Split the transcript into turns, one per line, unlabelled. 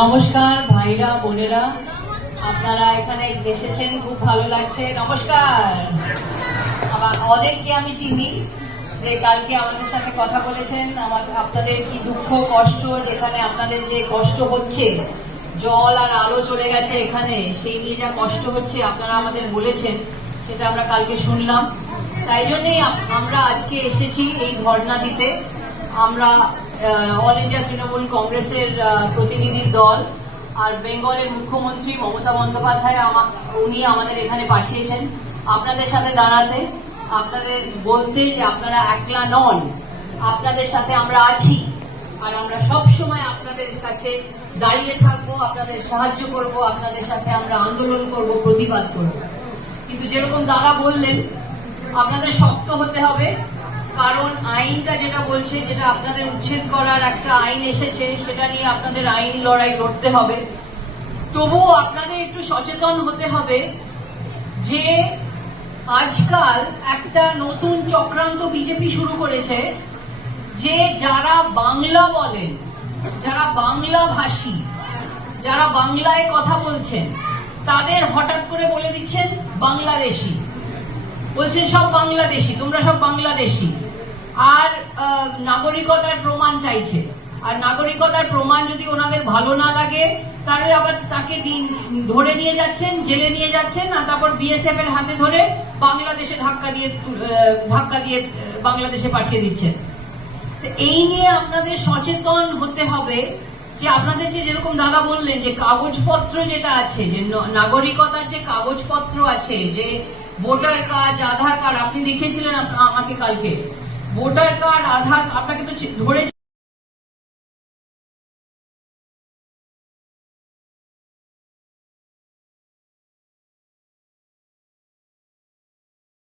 নমস্কার, ভাইরা, বোনেরা। আপনারা এখানে এসেছেন, খুব ভালো লাগছে। নমস্কার। আবার অনেককে আমি চিনি, যে কালকে আমাদের সাথে কথা বলেছেন। আমার আপনাদের কি দুঃখ, কষ্ট, যেখানে আপনাদের যে কষ্ট হচ্ছে, জল আর আলো চলে গেছে এখানে, সেই নিয়ে যা কষ্ট হচ্ছে, আপনারা আমাদের বলেছেন, সেটা আমরা কালকে শুনলাম। তাই জন্যই আমরা আজকে এসেছি এই ধর্ণা দিতে। আমরা অল ইন্ডিয়া তৃণমূল কংগ্রেসের আহ, প্রতিনিধির দল আর বেঙ্গলের মুখ্যমন্ত্রী মমতা বন্দ্যোপাধ্যায় উনি আমাদের এখানে পাঠিয়েছেন। আপনাদের সাথে দাঁড়াতে আপনাদের বলতে যে আপনারা একলা নন আপনাদের সাথে আমরা আছি আর আমরা সব সময় আপনাদের কাছে দাঁড়িয়ে থাকব আপনাদের সাহায্য করব আপনাদের সাথে আমরা আন্দোলন করব প্রতিবাদ করব। কিন্তু যেরকম দাদা বললেন আপনাদের শক্ত হতে হবে কারণ আইনটা যেটা বলছে, যেটা আপনাদের উচ্ছেদ করার একটা আইন এসেছে, সেটা নিয়ে আপনাদের আইন লড়াই করতে হবে। তবুও আপনাদের একটু সচেতন হতে হবে যে আজকাল একটা নতুন চক্রান্ত বিজেপি শুরু করেছে, যে যারা বাংলা বলেন যারা বাংলা ভাষী, যারা বাংলায় কথা বলছেন, তাদের হঠাৎ করে বলে দিচ্ছেন বাংলাদেশি। বলছেন, সব বাংলাদেশি, তোমরা সব বাংলাদেশি। আর নাগরিকতার প্রমাণ চাইছে। আর নাগরিকতার প্রমাণ যদি ওনাদের ভালো না লাগে, তাহলে আবার তাকে ধরে নিয়ে যাচ্ছেন, জেলে নিয়ে যাচ্ছেন, আর তারপর বিএসএফ এর হাতে ধরে বাংলাদেশে ধাক্কা দিয়ে ধাক্কা দিয়ে বাংলাদেশে পাঠিয়ে দিচ্ছেন। এই নিয়ে আপনাদের সচেতন হতে হবে যে আপনাদের যে যেরকম দাদা বললেন যে কাগজপত্র যেটা আছে, যে নাগরিকতার যে কাগজপত্র আছে, যে ভোটার কার্ড আধার কার্ড আপনি দেখেছিলেন আপ- আমাকে কালকে ভোটার কার্ড আধার আপনাকে তো চি- ধরে